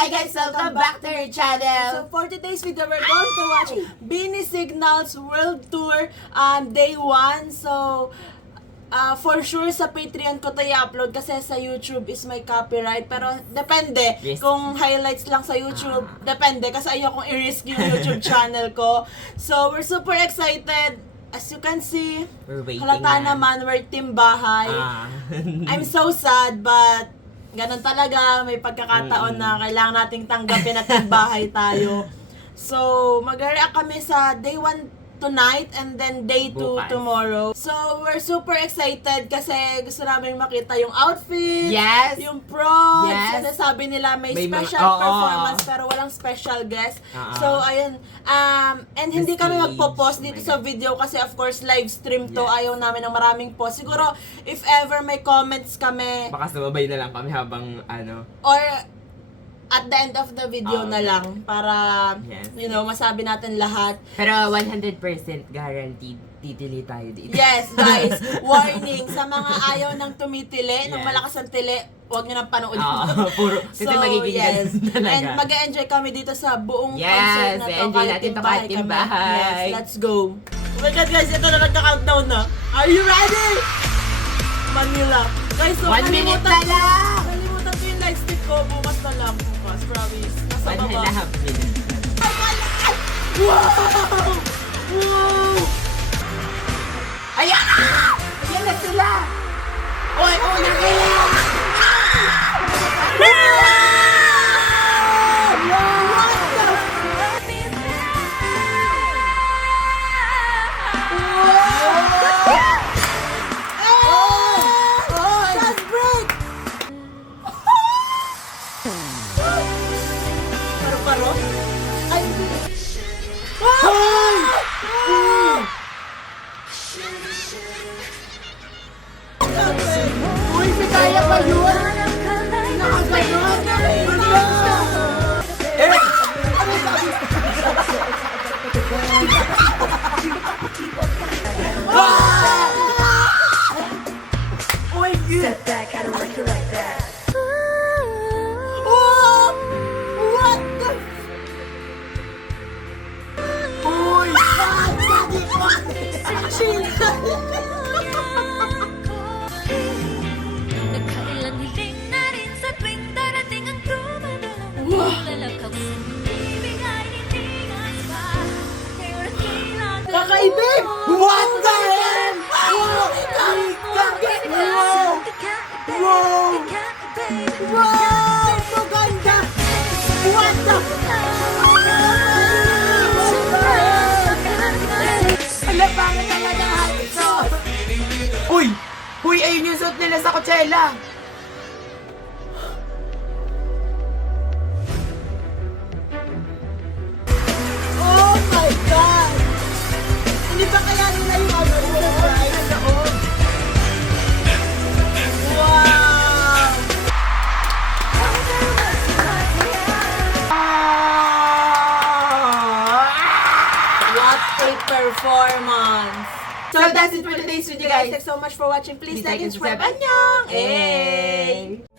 Hi guys! Welcome back to our channel! So for today's video, we're going to watch Beanie Signals World Tour Day 1. So, for sure sa Patreon ko to i-upload kasi sa YouTube is may copyright. Pero depende Yes. kung highlights lang sa YouTube. Depende kasi ayokong i-risk yung YouTube channel ko. So, we're super excited. As you can see, We're waiting halata na. naman, we're team bahay. I'm so sad but ganun talaga, may pagkakataon na kailangan nating tanggapin at bahay tayo. So, mag-react kami sa day 1 tonight and then day 2 Bukas. tomorrow. So, we're super excited kasi gusto namin makita yung outfit, Yes! yung props, Yes! kasi sabi nila may May mga- special oo. performance pero walang special guest. Oo. So, ayun. And hindi The kami stage. magpo-post Oh dito my sa God. video kasi of course live stream to. Yes. Ayaw namin ng maraming post. Siguro, if ever may comments kami, Baka sumabay na lang kami habang ano. or at the end of the video na Okay. lang para, Yes. you know, masabi natin lahat. Pero 100% guaranteed titili tayo dito. Yes, guys, warning, sa mga ayaw ng tumitili, ng Yes. malakas ang tili, huwag nyo nang panoodin. Oo, puro. Kasi magiging yes. ganun talaga. And mag-enjoy kami dito sa buong Yes, concert na to. enjoy kahit natin to timbahay kahit kami. timbahay. Yes, let's go. Oh my God, guys, ito na nagka-countdown na. Are you ready? Manila. Guys, so 1 minute na lang! Kalimutan ko yung light stick ko. Bukas na lang. Bukas, promise. Nasa 1 baba. and a half minute. Wow! Wow! Ayan na! Ayan na sila! Oy, una kayo! Paro-paro? Ay, hindi. Uy, may kaya pa yun? Nakaganon! Uy, yun! Oh! What the Uy! Nagkailang hiling na rin sa tuwing darating ang dumadalang lalakaw sa ibig ay nitingas pa. Ngayon kailan Kakaibig! What the hell? Wow! Wow! Wow! Maganda! What the Ala, bakit talaga ito? Uy! Uy, ayun yung suot nila sa Coachella! Oh my God! Hindi ba kaya nila yung ano? Surprise? Wow! What a performance! So that's it for today's video, guys. Thanks so much for watching. Please Please like and like and subscribe. subscribe. Annyeong! Hey!